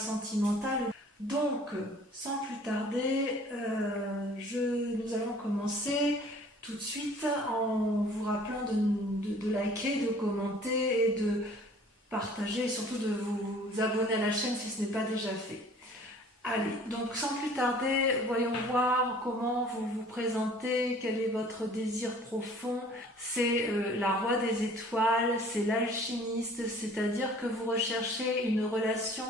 sentimental. Donc, sans plus tarder, nous allons commencer tout de suite en vous rappelant de liker, de commenter et de partager et surtout de vous abonner à la chaîne si ce n'est pas déjà fait. Allez, donc sans plus tarder, voyons voir comment vous vous présentez, quel est votre désir profond. C'est la roi des étoiles, c'est l'alchimiste, c'est-à-dire que vous recherchez une relation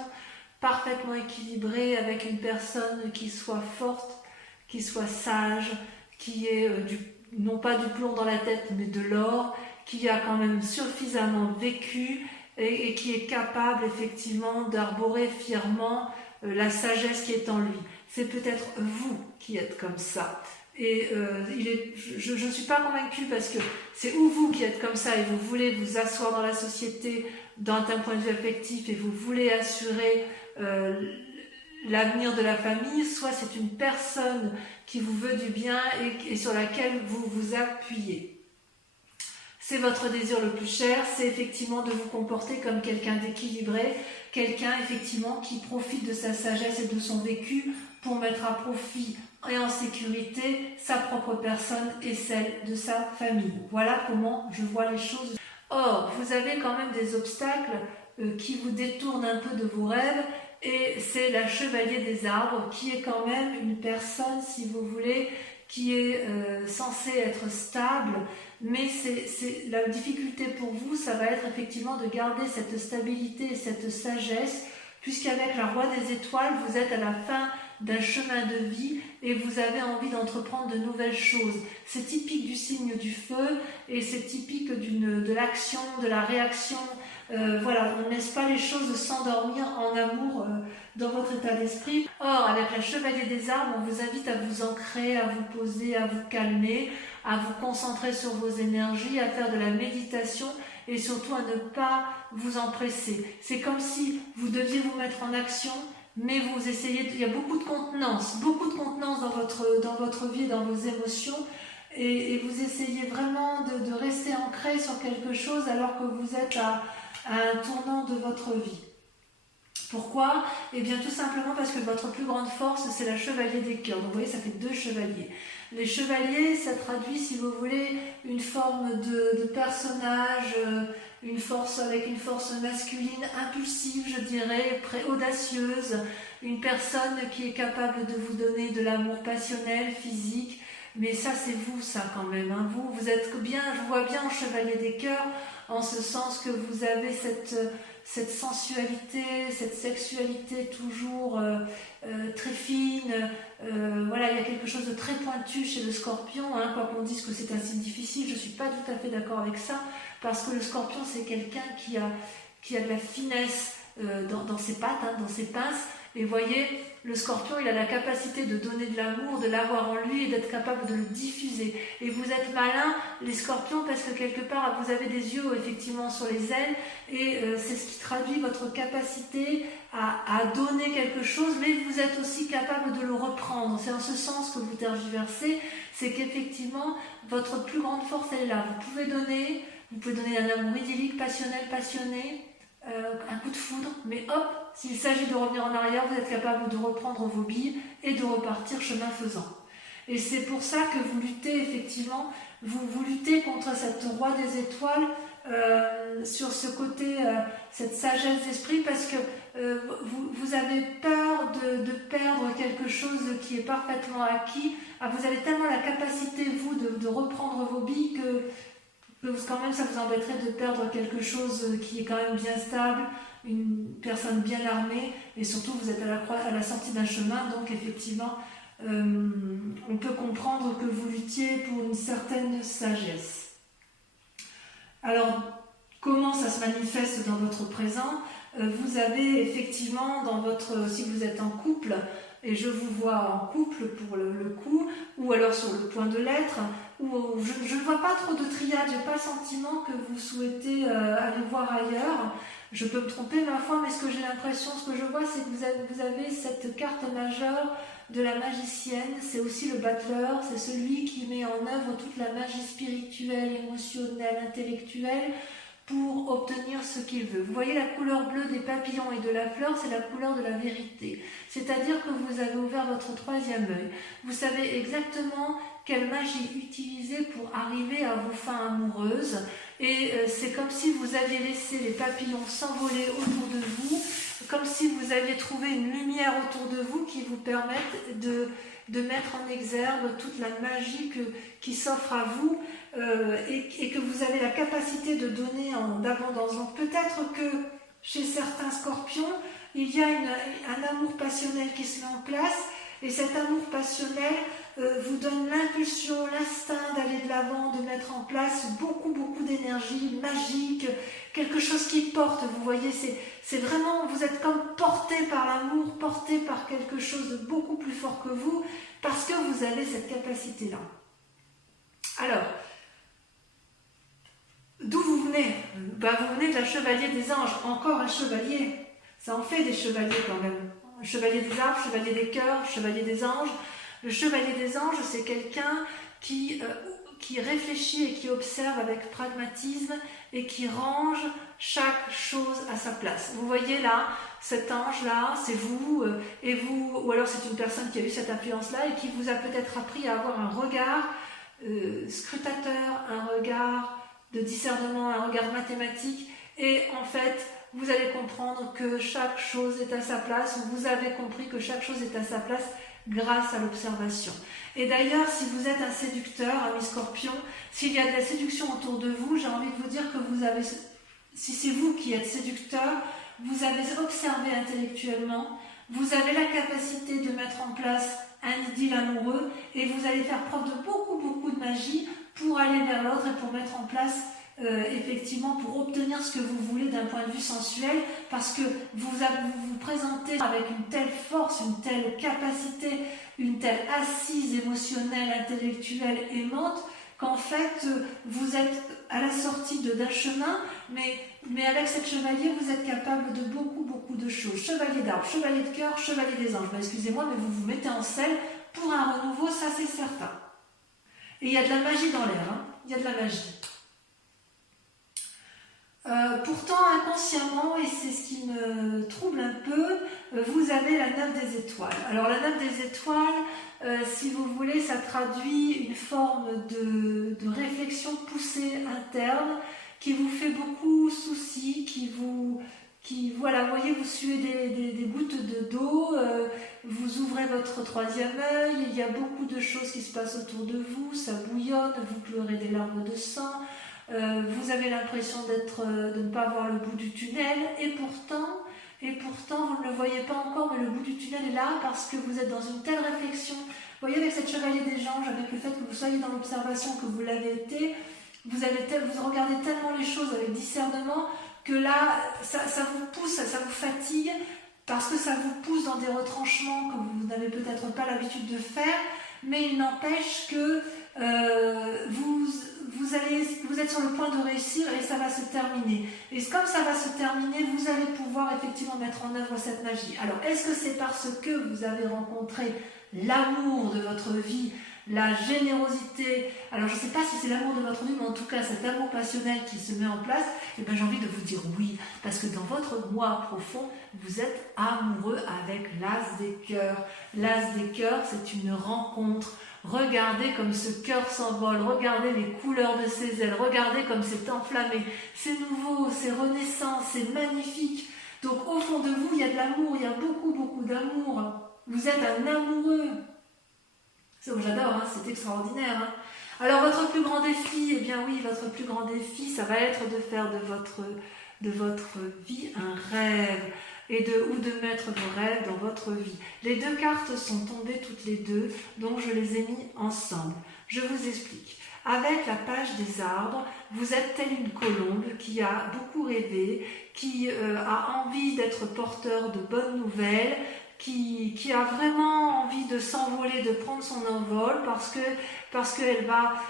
parfaitement équilibrée avec une personne qui soit forte, qui soit sage, qui ait non pas du plomb dans la tête mais de l'or, qui a quand même suffisamment vécu et qui est capable effectivement d'arborer fièrement la sagesse qui est en lui. C'est peut-être vous qui êtes comme ça. Et je ne suis pas convaincue parce que c'est ou vous qui êtes comme ça et vous voulez vous asseoir dans la société d'un point de vue affectif et vous voulez assurer l'avenir de la famille, soit c'est une personne qui vous veut du bien et sur laquelle vous vous appuyez. C'est votre désir le plus cher, c'est effectivement de vous comporter comme quelqu'un d'équilibré, quelqu'un effectivement qui profite de sa sagesse et de son vécu pour mettre à profit et en sécurité sa propre personne et celle de sa famille. Voilà comment je vois les choses. Or, vous avez quand même des obstacles qui vous détournent un peu de vos rêves et c'est la chevalier des arbres qui est quand même une personne, si vous voulez, qui est censée être stable, mais la difficulté pour vous, ça va être effectivement de garder cette stabilité et cette sagesse, puisqu'avec la roi des étoiles, vous êtes à la fin d'un chemin de vie et vous avez envie d'entreprendre de nouvelles choses. C'est typique du signe du feu et c'est typique de l'action, de la réaction. Voilà, on ne laisse pas les choses s'endormir en amour dans votre état d'esprit. Or, avec la chevalier des arbres, on vous invite à vous ancrer, à vous poser, à vous calmer, à vous concentrer sur vos énergies, à faire de la méditation et surtout à ne pas vous empresser. C'est comme si vous deviez vous mettre en action, mais vous essayez, il y a beaucoup de contenance dans votre vie, dans vos émotions, et vous essayez vraiment de rester ancré sur quelque chose alors que vous êtes à un tournant de votre vie. Pourquoi ? Eh bien tout simplement parce que votre plus grande force, c'est la chevalier des cœurs. Donc vous voyez, ça fait 2 chevaliers. Les chevaliers, ça traduit, si vous voulez, une forme de personnage, avec une force masculine impulsive, je dirais, audacieuse, une personne qui est capable de vous donner de l'amour passionnel, physique. Mais ça, c'est vous, ça, quand même. Hein. Vous êtes bien, je vous vois bien en chevalier des cœurs, en ce sens que vous avez cette sensualité, cette sexualité toujours très fine. Voilà, il y a quelque chose de très pointu chez le scorpion, hein, quoi qu'on dise que c'est un signe difficile, je ne suis pas tout à fait d'accord avec ça, parce que le scorpion, c'est quelqu'un qui a de la finesse dans ses pattes, hein, dans ses pinces. Et voyez, le scorpion, il a la capacité de donner de l'amour, de l'avoir en lui et d'être capable de le diffuser. Et vous êtes malins, les scorpions, parce que quelque part, vous avez des yeux effectivement sur les ailes et c'est ce qui traduit votre capacité à donner quelque chose, mais vous êtes aussi capable de le reprendre. C'est en ce sens que vous tergiversez, c'est qu'effectivement, votre plus grande force, elle est là. Vous pouvez donner un amour idyllique, passionnel, passionné, un coup de foudre, mais hop, s'il s'agit de revenir en arrière, vous êtes capable de reprendre vos billes et de repartir chemin faisant. Et c'est pour ça que vous luttez effectivement, vous luttez contre cette roi des étoiles sur ce côté, cette sagesse d'esprit, parce que vous avez peur de perdre quelque chose qui est parfaitement acquis. Vous avez tellement la capacité, vous, de reprendre vos billes que quand même ça vous embêterait de perdre quelque chose qui est quand même bien stable, une personne bien armée, et surtout vous êtes à la sortie d'un chemin, donc effectivement on peut comprendre que vous luttiez pour une certaine sagesse. Alors comment ça se manifeste dans votre présent ? Vous avez effectivement si vous êtes en couple, et je vous vois en couple pour le coup, ou alors sur le point de l'être, ou je ne vois pas trop de triade, j'ai pas le sentiment que vous souhaitez aller voir ailleurs. Je peux me tromper ma foi, mais ce que j'ai l'impression, ce que je vois, c'est que vous avez cette carte majeure de la magicienne, c'est aussi le battleur, c'est celui qui met en œuvre toute la magie spirituelle, émotionnelle, intellectuelle, pour obtenir ce qu'il veut. Vous voyez la couleur bleue des papillons et de la fleur, c'est la couleur de la vérité. C'est-à-dire que vous avez ouvert votre troisième œil. Vous savez exactement quelle magie utiliser pour arriver à vos fins amoureuses. Et c'est comme si vous aviez laissé les papillons s'envoler autour de vous, comme si vous aviez trouvé une lumière autour de vous qui vous permette de mettre en exergue toute la magie qui s'offre à vous et que vous avez la capacité de donner en abondance. Donc peut-être que chez certains scorpions, il y a un amour passionnel qui se met en place et cet amour passionnel vous donne l'impulsion, l'instinct d'aller de l'avant, de mettre en place beaucoup d'énergie magique, quelque chose qui porte, vous voyez, c'est vraiment, vous êtes comme porté par l'amour, porté par quelque chose de beaucoup plus fort que vous, parce que vous avez cette capacité-là. Alors, d'où vous venez? Vous venez de la chevalier des anges, encore un chevalier, ça en fait des chevaliers quand même. Chevalier des arbres, chevalier des cœurs, chevalier des anges. Le chevalier des anges, c'est quelqu'un qui réfléchit et qui observe avec pragmatisme et qui range chaque chose à sa place. Vous voyez là, cet ange-là, c'est vous, et vous, ou alors c'est une personne qui a eu cette influence-là et qui vous a peut-être appris à avoir un regard scrutateur, un regard de discernement, un regard mathématique, et en fait, vous allez comprendre que chaque chose est à sa place, ou vous avez compris que chaque chose est à sa place grâce à l'observation. Et d'ailleurs, si vous êtes un séducteur, ami Scorpion, s'il y a de la séduction autour de vous, j'ai envie de vous dire que vous avez, si c'est vous qui êtes séducteur, vous avez observé intellectuellement, vous avez la capacité de mettre en place un idylle amoureux et vous allez faire preuve de beaucoup de magie pour aller vers l'autre et pour mettre en place effectivement pour obtenir ce que vous voulez d'un point de vue sensuel, parce que vous vous présentez avec une telle force, une telle capacité, une telle assise émotionnelle, intellectuelle, aimante, qu'en fait vous êtes à la sortie d'un chemin, mais avec cette chevalier vous êtes capable de beaucoup de choses. Chevalier d'arbre, chevalier de cœur, chevalier des anges. Excusez-moi, mais vous vous mettez en selle pour un renouveau, ça c'est certain. Et il y a de la magie dans l'air, hein. Il y a de la magie. Pourtant, inconsciemment, et c'est ce qui me trouble un peu, vous avez la 9 des étoiles. Alors la 9 des étoiles, si vous voulez, ça traduit une forme de réflexion poussée interne qui vous fait beaucoup souci, voilà, vous voyez, vous suez des gouttes d'eau, vous ouvrez votre troisième œil, il y a beaucoup de choses qui se passent autour de vous, ça bouillonne, vous pleurez des larmes de sang. Vous avez l'impression de ne pas voir le bout du tunnel et pourtant vous ne le voyez pas encore, mais le bout du tunnel est là parce que vous êtes dans une telle réflexion. Vous voyez, avec cette chevalier des anges, avec le fait que vous soyez dans l'observation, que vous l'avez été, vous regardez tellement les choses avec discernement que là ça vous pousse, ça vous fatigue parce que ça vous pousse dans des retranchements que vous n'avez peut-être pas l'habitude de faire, mais il n'empêche que vous êtes sur le point de réussir et ça va se terminer. Et comme ça va se terminer, vous allez pouvoir effectivement mettre en œuvre cette magie. Alors, est-ce que c'est parce que vous avez rencontré l'amour de votre vie, la générosité? Alors, je ne sais pas si c'est l'amour de votre vie, mais en tout cas, cet amour passionnel qui se met en place, et bien, j'ai envie de vous dire oui, parce que dans votre moi profond, vous êtes amoureux avec l'as des cœurs. L'as des cœurs, c'est une rencontre. Regardez comme ce cœur s'envole, regardez les couleurs de ses ailes, regardez comme c'est enflammé, c'est nouveau, c'est renaissant, c'est magnifique. Donc au fond de vous, il y a de l'amour, il y a beaucoup d'amour. Vous êtes un amoureux. J'adore, hein, c'est extraordinaire. Hein. Alors votre plus grand défi, eh bien oui, votre plus grand défi, ça va être de faire de votre vie un rêve. Ou de mettre vos rêves dans votre vie. Les deux cartes sont tombées toutes les deux, donc je les ai mis ensemble. Je vous explique. Avec la page des arbres, vous êtes telle une colombe qui a beaucoup rêvé, qui a envie d'être porteur de bonnes nouvelles, qui a vraiment envie de s'envoler, de prendre son envol, parce que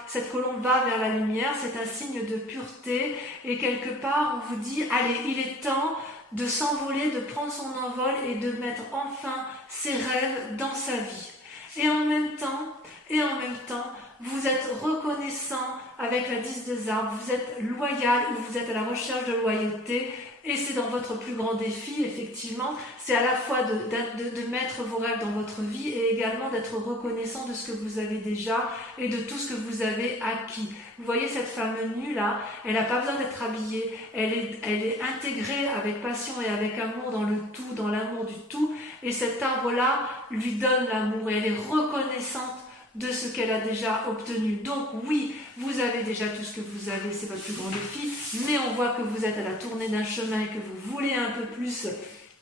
cette colombe va vers la lumière, c'est un signe de pureté, et quelque part on vous dit, allez, il est temps de s'envoler, de prendre son envol et de mettre enfin ses rêves dans sa vie. Et en même temps, vous êtes reconnaissant avec la 10 des arbres, vous êtes loyal ou vous êtes à la recherche de loyauté et c'est dans votre plus grand défi, effectivement, c'est à la fois de mettre vos rêves dans votre vie et également d'être reconnaissant de ce que vous avez déjà et de tout ce que vous avez acquis. Vous voyez cette femme nue là, elle n'a pas besoin d'être habillée, elle est intégrée avec passion et avec amour dans le tout, dans l'amour du tout et cet arbre là lui donne l'amour et elle est reconnaissante de ce qu'elle a déjà obtenu. Donc oui, vous avez déjà tout ce que vous avez, c'est votre plus grand défi, mais on voit que vous êtes à la tournée d'un chemin et que vous voulez un peu plus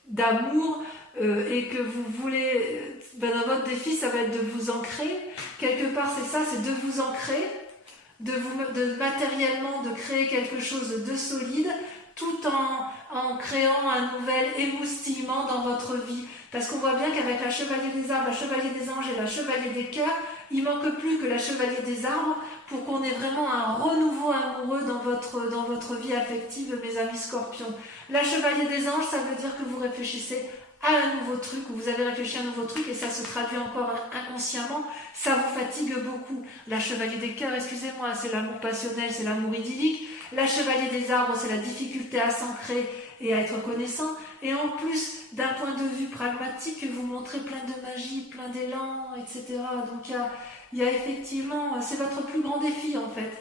d'amour et que vous voulez, dans votre défi, ça va être de vous ancrer. Quelque part, c'est ça, c'est de vous ancrer, de matériellement, de créer quelque chose de solide, tout en créant un nouvel émoustillement dans votre vie. Parce qu'on voit bien qu'avec la chevalier des arbres, la chevalier des anges et la chevalier des cœurs, il manque plus que la chevalier des arbres pour qu'on ait vraiment un renouveau amoureux dans votre vie affective, mes amis scorpions. La chevalier des anges, ça veut dire que vous réfléchissez à un nouveau truc, ou vous avez réfléchi à un nouveau truc et ça se traduit encore inconsciemment, ça vous fatigue beaucoup. La chevalier des cœurs, excusez-moi, c'est l'amour passionnel, c'est l'amour idyllique. La chevalier des arbres, c'est la difficulté à s'ancrer et à être connaissant. Et en plus, d'un point de vue pragmatique, vous montrez plein de magie, plein d'élan, etc. Donc il y a effectivement, c'est votre plus grand défi en fait.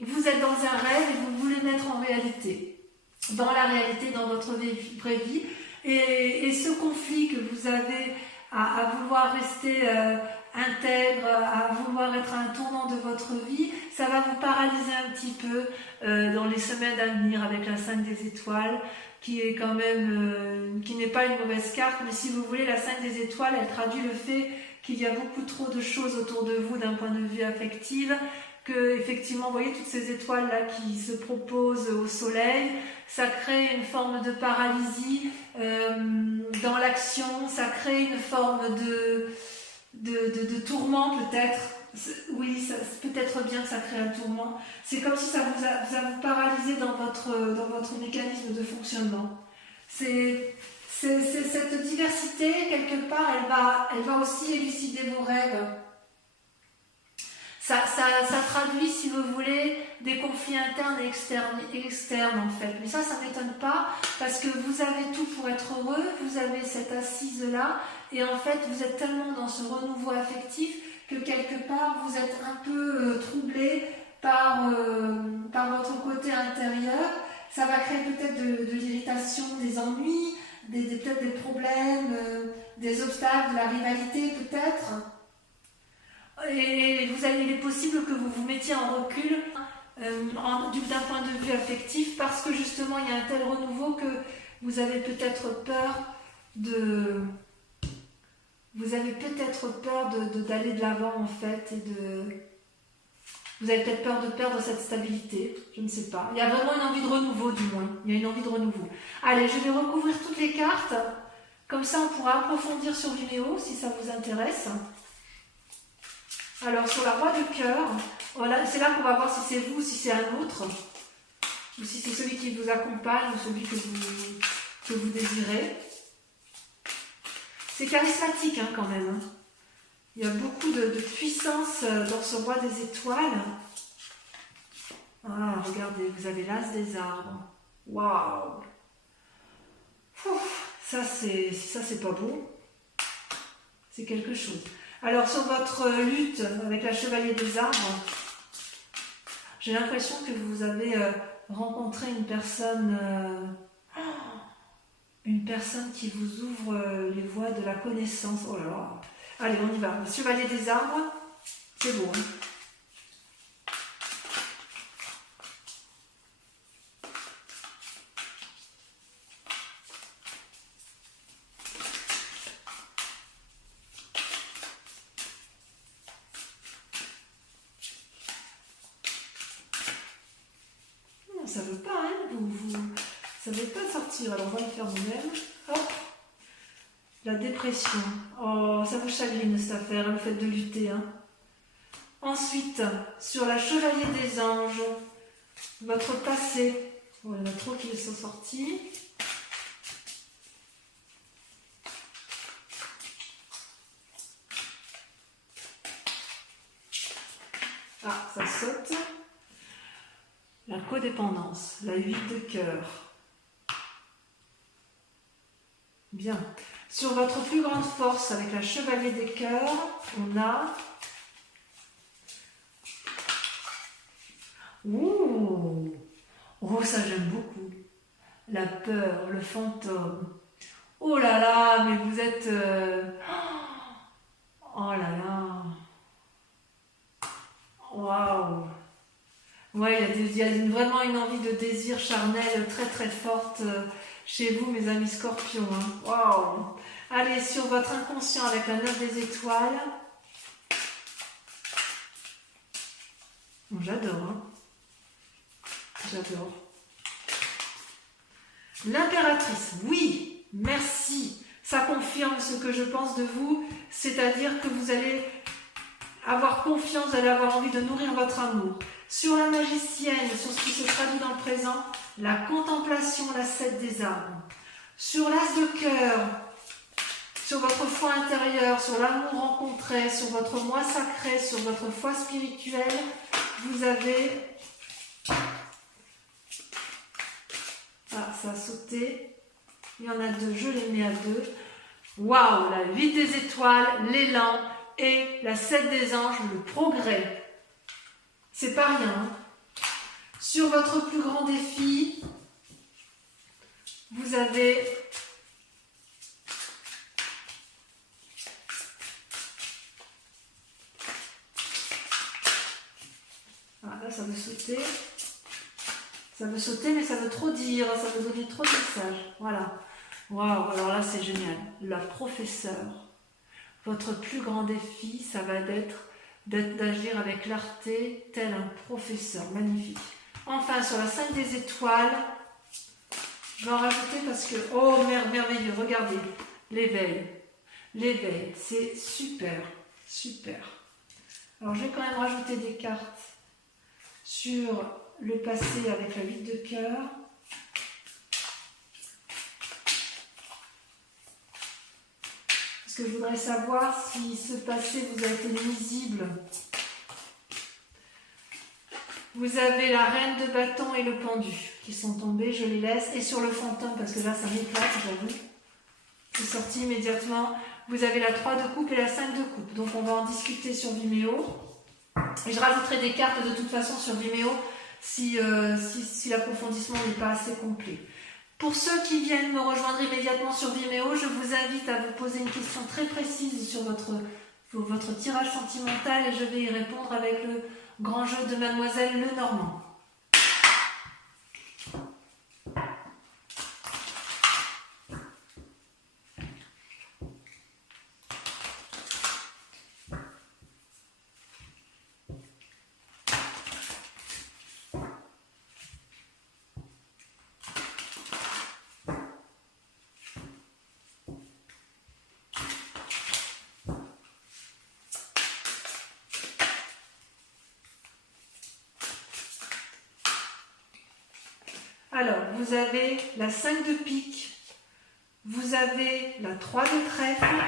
Vous êtes dans un rêve et vous voulez mettre en réalité, dans la réalité, dans votre vraie vie. Et ce conflit que vous avez à vouloir rester intègre, à vouloir être à un tournant de votre vie, ça va vous paralyser un petit peu dans les semaines à venir avec la 5 des étoiles, qui est quand même, qui n'est pas une mauvaise carte, mais si vous voulez, la 5 des étoiles, elle traduit le fait qu'il y a beaucoup trop de choses autour de vous d'un point de vue affectif, que effectivement, vous voyez toutes ces étoiles là qui se proposent au soleil, ça crée une forme de paralysie dans l'action, ça crée une forme de tourment peut-être. Oui, peut-être bien que ça crée un tourment. C'est comme si ça vous paralysé dans votre mécanisme de fonctionnement. C'est cette diversité, quelque part, elle va aussi élucider vos rêves. Ça traduit, si vous voulez, des conflits internes et externes en fait. Mais ça ne m'étonne pas parce que vous avez tout pour être heureux, vous avez cette assise-là et en fait, vous êtes tellement dans ce renouveau affectif que quelque part, vous êtes un peu troublé par votre côté intérieur. Ça va créer peut-être de l'irritation, des ennuis, peut-être des problèmes, des obstacles, de la rivalité peut-être. Et il est possible que vous vous mettiez en recul d'un point de vue affectif parce que justement il y a un tel renouveau que vous avez peut-être peur d'aller de l'avant en fait vous avez peut-être peur de perdre cette stabilité, je ne sais pas. Il y a vraiment une envie de renouveau du moins, il y a une envie de renouveau. Allez, je vais recouvrir toutes les cartes, comme ça on pourra approfondir sur Vimeo si ça vous intéresse. Alors sur la roue de cœur, voilà, c'est là qu'on va voir si c'est vous, si c'est un autre, ou si c'est celui qui vous accompagne, ou celui que vous désirez. C'est charismatique hein, quand même. Il y a beaucoup de puissance dans ce roi des étoiles. Ah, regardez, vous avez l'as des arbres. Waouh! Ça c'est pas beau. C'est quelque chose. Alors sur votre lutte avec la chevalier des arbres, j'ai l'impression que vous avez rencontré une personne qui vous ouvre les voies de la connaissance. Oh là là. Allez, on y va. Le chevalier des arbres, c'est beau. Hein. Ça veut pas, hein, ça veut pas sortir. Alors on va le faire nous-mêmes. Hop. La dépression. Oh, ça vous chagrine cette affaire, le fait de lutter. Hein. Ensuite, sur la chevalier des anges, votre passé. Oh, il y en a trop qui sont sortis. codépendance, la 8 de cœur. Bien. Sur votre plus grande force, avec la chevalier des cœurs, on a... Ouh! Oh, ça j'aime beaucoup. La peur, le fantôme. Oh là là, mais vous êtes... Oh là là. Waouh. Ouais, il y a vraiment une envie de désir charnel très très forte chez vous, mes amis scorpions. Hein. Waouh. Allez, sur votre inconscient avec la 9 des étoiles. Bon, j'adore. Hein. J'adore. L'impératrice, oui, merci. Ça confirme ce que je pense de vous, c'est-à-dire que vous allez avoir confiance, vous allez avoir envie de nourrir votre amour. Sur la magicienne, sur ce qui se traduit dans le présent, la contemplation, la 7 des armes. Sur l'as de cœur, sur votre foi intérieure, sur l'amour rencontré, sur votre moi sacré, sur votre foi spirituelle, vous avez... Ah, ça a sauté. Il y en a 2, je les mets à 2. Waouh, la 8 des étoiles, l'élan et la 7 des anges, le progrès. C'est pas rien. Hein. Sur votre plus grand défi, vous avez là ça veut sauter. Ça veut sauter, mais ça veut trop dire, ça veut donner trop de messages. Voilà. Waouh, alors là c'est génial. La professeure. Votre plus grand défi, ça va être d'agir avec clarté, tel un professeur. Magnifique. Enfin, sur la 5 des étoiles, je vais en rajouter parce que, oh, merveilleux, regardez, l'éveil. L'éveil, c'est super, super. Alors, je vais quand même rajouter des cartes sur le passé avec la 8 de cœur. Parce que je voudrais savoir si ce passé vous a été nuisible. Vous avez la reine de bâton et le pendu qui sont tombés, je les laisse. Et sur le fantôme, parce que là ça m'éclate, j'avoue. C'est sorti immédiatement. Vous avez la 3 de coupe et la 5 de coupe. Donc on va en discuter sur Vimeo. Et je rajouterai des cartes de toute façon sur Vimeo si l'approfondissement n'est pas assez complet. Pour ceux qui viennent me rejoindre immédiatement sur Vimeo, je vous invite à vous poser une question très précise sur votre tirage sentimental et je vais y répondre avec le grand jeu de Mademoiselle Lenormand. Alors, vous avez la 5 de pique, vous avez la 3 de trèfle,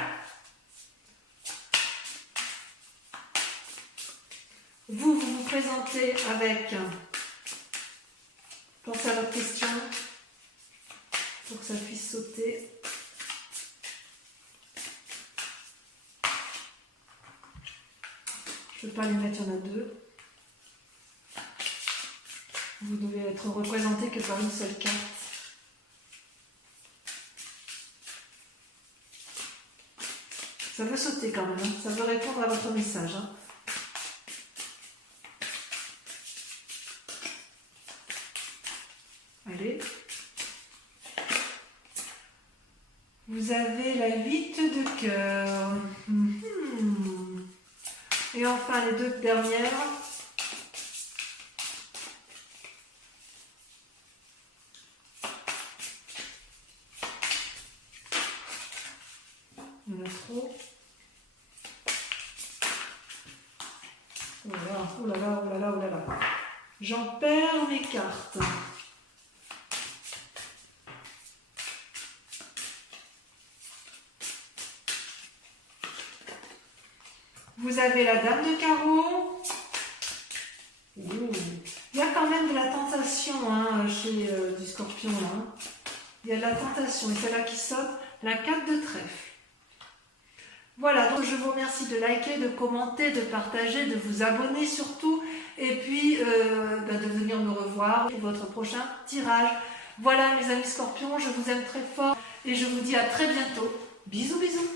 vous présentez avec, pensez à votre question, pour que ça puisse sauter. Je ne peux pas les mettre, il y en a 2. Vous devez être représenté que par une seule carte. Ça veut sauter quand même, hein. Ça veut répondre à votre message. Hein. Allez. Vous avez la 8 de cœur. Et enfin les 2 dernières. Il y en a trop. Oh là là, oh là là, oh là là, oh là là. J'en perds mes cartes. Vous avez la dame de carreau. Il y a quand quand même de la tentation hein, chez du Scorpion. Hein. Il y a de la tentation et c'est là qui saute la 4 de trèfle. Voilà, donc je vous remercie de liker, de commenter, de partager, de vous abonner surtout et puis de venir me revoir pour votre prochain tirage. Voilà mes amis Scorpions, je vous aime très fort et je vous dis à très bientôt. Bisous bisous.